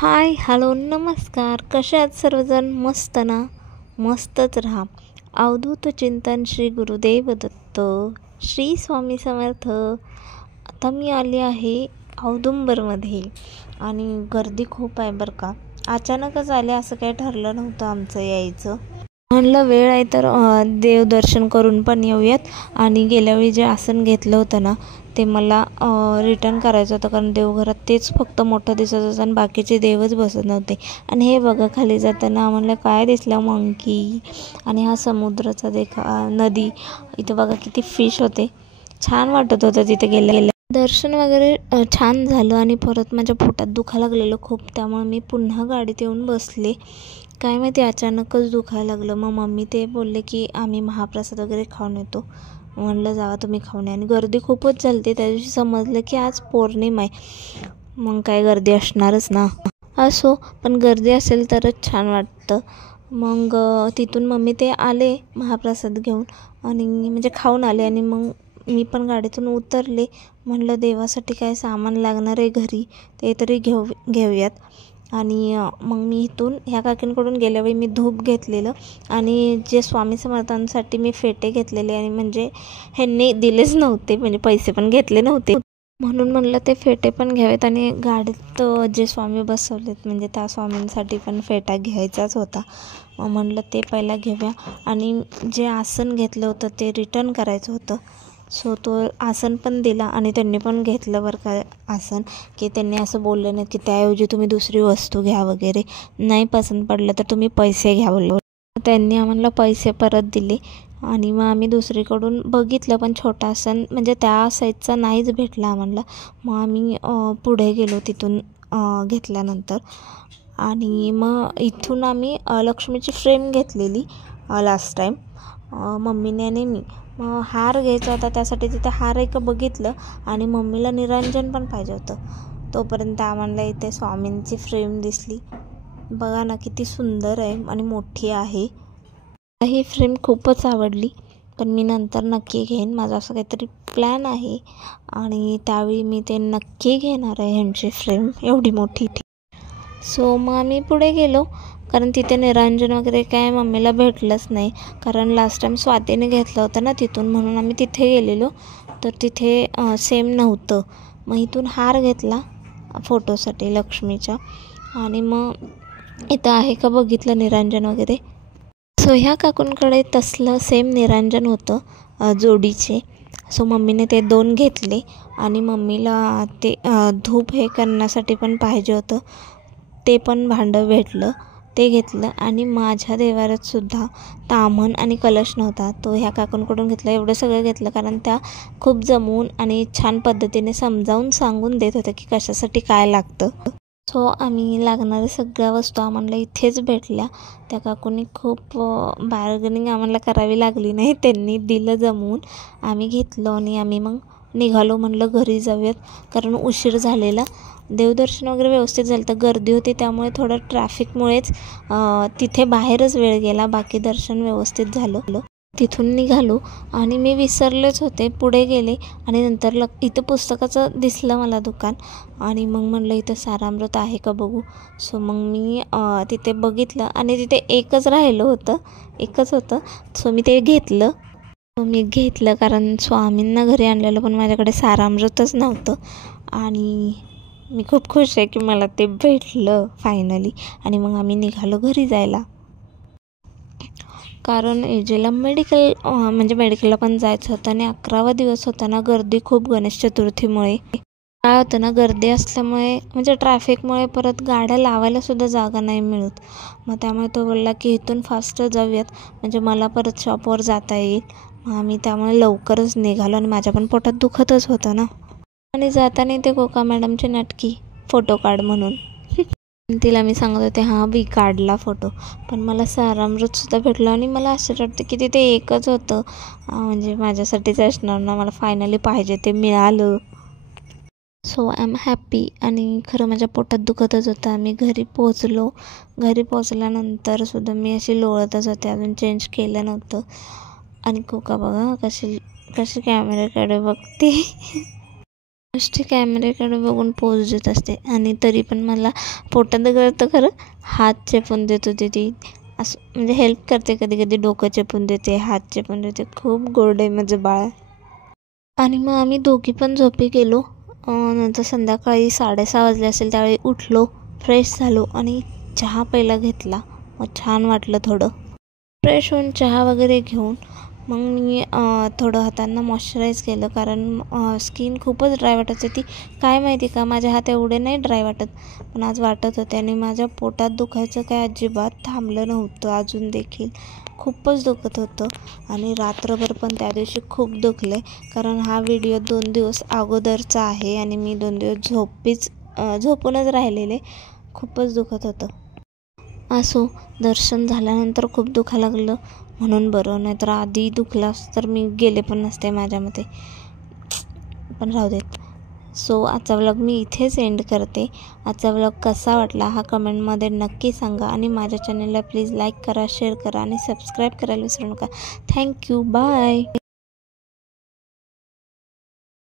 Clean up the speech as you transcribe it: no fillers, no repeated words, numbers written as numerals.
Hi hello नमस्कार. कसे आहात सर्वजण? मस्त ना? मस्तच राहा. अवधूत चिंतन श्री गुरुदेव दत्त. श्री स्वामी समर्थ. आता मी आली आहे औदुंबरमध्ये आणि गर्दी खूप आहे बरं का. अचानकच आले, असं काही ठरलं नव्हतं आमचं यायचं. म्हणलं वेळ आहे तर देवदर्शन करून पण येऊयात. आणि गेल्यावेळी जे आसन घेतलं होतं ना, ते मला रिटर्न करायचं होतं, कारण देवघरात तेच फक्त मोठं दिसत होतं आणि बाकीचे देवच बसत नव्हते. आणि हे बघा खाली जाताना म्हणलं काय दिसलं, मंकी. आणि हा समुद्राचा नदी. इथे बघा किती फिश होते. छान वाटत होतं तिथे गेल्या. दर्शन वगैरे छान झालं आणि परत माझ्या पोटात दुखायला लागलेलं खूप, त्यामुळे मी पुन्हा गाडीत येऊन बसले. काय माहिती अचानकच दुखायला लागलं. मग मम्मी ते बोलले की आम्ही महाप्रसाद वगैरे खाऊन येतो. म्हणलं जावा तुम्ही खाऊन या. आणि गर्दी खूपच झाली. त्या दिवशी समजलं की आज पौर्णिमा आहे, मग काय गर्दी असणारच ना. असो, पण गर्दी असेल तरच छान वाटतं. मग तिथून मम्मी ते आले महाप्रसाद घेऊन आणि म्हणजे खाऊन आले. आणि मग मी पण गाडीतून उतरले. म्हणलं देवासाठी काय सामान लागणार आहे घरी, ते तरी घेऊयात. आणि मग मी इथून ह्या काकींकडून गेल्यावेळी मी धूप घेतलेलं आणि जे स्वामी समर्थांसाठी मी फेटे घेतलेले, आणि म्हणजे ह्यांनी दिलेच नव्हते, म्हणजे पैसे पण घेतले नव्हते, म्हणून म्हणलं ते फेटे पण घ्यावेत. आणि गाडीत जे स्वामी बसवलेत म्हणजे त्या स्वामींसाठी पण फेटा घ्यायचाच होता. मग म्हणलं ते पहिला घेऊया. आणि जे आसन घेतलं होतं ते रिटर्न करायचं होतं. सो तो आसन पण दिला आणि त्यांनी पण घेतलं बरं का आसन. की त्यांनी असं बोललं नाही की त्याऐवजी तुम्ही दुसरी वस्तू घ्या वगैरे, नाही पसंत पडलं तर तुम्ही पैसे घ्या बोललो. त्यांनी आम्हाला पैसे परत दिले. आणि मग आम्ही दुसरीकडून बघितलं, पण छोटा आसन म्हणजे त्या साईजचा नाहीच भेटला आम्हाला. मग आम्ही पुढे गेलो तिथून घेतल्यानंतर. आणि मग इथून आम्ही लक्ष्मीची फ्रेम घेतलेली लास्ट टाईम मम्मीने आणि मी. मग हार घ्यायचा होता, त्यासाठी तिथे हार एक बघितलं आणि मम्मीला निरंजन पण पाहिजे होतं. तोपर्यंत आम्हाला इथे स्वामींची फ्रेम दिसली. बघा ना किती सुंदर आहे आणि मोठी आहे. ही फ्रेम खूपच आवडली, पण मी नंतर नक्की घेईन. माझा असं काहीतरी प्लॅन आहे आणि त्यावेळी मी ते नक्की घेणार आहे ह्यांची फ्रेम एवढी मोठी. सो मग आम्ही पुढे गेलो, कारण तिथे निरंजन वगैरे काय मम्मीला भेटलंच नाही. कारण लास्ट टाईम स्वातीने घेतलं होतं ना तिथून, म्हणून आम्ही तिथे गेलेलो, तर तिथे सेम नव्हतं. मग इथून हार घेतला फोटोसाठी लक्ष्मीच्या. आणि मग इथं आहे का बघितलं निरंजन वगैरे. सो ह्या काकूंकडे तसलं सेम निरंजन होतं जोडीचे. सो मम्मीने ते 2 घेतले. आणि मम्मीला ते धूप हे करण्यासाठी पण पाहिजे होतं, ते पण भांडं भेटलं, ते घेतलं. आणि माझ्या देवाऱ्यात सुद्धा ताम्हण आणि कलश नव्हता, तो ह्या काकूंकडून घेतला. एवढं सगळं घेतलं कारण त्या खूप जमवून आणि छान पद्धतीने समजावून सांगून देत होत्या की कशासाठी काय लागतं. सो आम्ही लागणाऱ्या सगळ्या वस्तू आम्हाला इथेच भेटल्या. त्या काकूंनी खूप बार्गनिंग आम्हाला करावी लागली नाही, त्यांनी दिलं जमवून. आम्ही घेतलं आणि आम्ही मग निघालो. म्हणलं घरी जाऊयात, कारण उशीर झालेला. देवदर्शन वगैरे व्यवस्थित झालं, तर गर्दी होती त्यामुळे थोडं ट्रॅफिकमुळेच तिथे बाहेरच वेळ गेला. बाकी दर्शन व्यवस्थित झालं. तिथून निघालो आणि मी विसरलेच होते, पुढे गेले आणि नंतर इथं पुस्तकाचं दिसलं मला दुकान. आणि मग म्हणलं इथं सारामृत आहे का बघू. सो मग मी तिथे बघितलं आणि तिथे एकच राहिलं होतं, एकच होतं. सो मी ते घेतलं. कारण स्वामींना घरी आणलेलं, पण माझ्याकडे सारामृतच नव्हतं. आणि मी खूप खुश आहे की मला ते भेटलं फायनली. आणि मग आम्ही निघालो घरी जायला, कारण एजेला मेडिकलला पण जायचं होतं. आणि 11वा दिवस होता ना, गर्दी खूप गणेश चतुर्थीमुळे. काय होतं ना, गर्दी असल्यामुळे म्हणजे ट्रॅफिकमुळे परत गाड्या लावायलासुद्धा जागा नाही मिळत. मग त्यामुळे तो बोलला की इथून फास्ट जाऊयात, म्हणजे मला परत शॉपवर जाता येईल. मग आम्ही त्यामुळे लवकरच निघालो. आणि माझ्या पण पोटात दुखतच होतं ना. आणि जाताना ते कोका मॅडमची नाटकी फोटो काढ म्हणून तिला मी सांगत होते, हां बी काढला फोटो. पण मला सारामृतसुद्धा भेटलं. आणि मला आश्चर्य वाटतं की तिथे एकच होतं, म्हणजे माझ्यासाठीच असणार ना. मला फायनली पाहिजे ते मिळालं. So I am happy. आणि खरं माझ्या पोटात दुखतच होतं. आम्ही घरी पोचलो. घरी पोचल्यानंतर सुद्धा मी अशी लोळतच होते, अजून चेंज केलं नव्हतं. आणि कोका बघा कशी कॅमेऱ्याकडे बघते. नुसते कॅमेऱ्याकडे बघून पोज देत असते आणि तरी पण मला पोटात गळतं खरं. हात चेपून देत होती ती, असं म्हणजे हेल्प करते, कधी कधी डोकं चेपून देते, हात चेपून देते. खूप गोड आहे माझं बाळ. आणि मग आम्ही दोघी पण झोपी गेलो. नंतर संध्याकाळी 6:30 वाजले असेल त्यावेळी उठलो, फ्रेश झालो आणि चहा पहिला घेतला. मग छान वाटलं थोडं. फ्रेश होऊन चहा वगैरे घेऊन मग मी थोडं हातांना मॉइश्चराईज केलं, कारण स्किन खूपच ड्राय वाटत होती. काय माहिती का, माझे हात एवढे नाही ड्राय वाटत, पण आज वाटत होते. आणि माझ्या पोटात दुखायचं काय अजिबात थांबलं नव्हतं, अजून देखील खूपच दुखत होतं. आणि रात्रभर पण त्या दिवशी खूप दुखले, कारण हा व्हिडिओ 2 दिवस अगोदरचा आहे आणि मी 2 दिवस झोपूनच राहिलेले. खूपच दुखत होतं. असो, दर्शन झाल्यानंतर खूप दुखायला लागलं म्हणून बरं, नाहीतर आधी दुखलं असतं तर मी गेले पण नसते माझ्या मते. पण राहू देत. सो आजचा व्लॉग मी इथेच एंड करते. आजचा व्लॉग कसा वाटला हा कमेंटमध्ये नक्की सांगा. आणि माझ्या चॅनलला प्लीज लाईक करा, शेअर करा आणि सबस्क्राईब करायला विसरू नका. थँक्यू. बाय.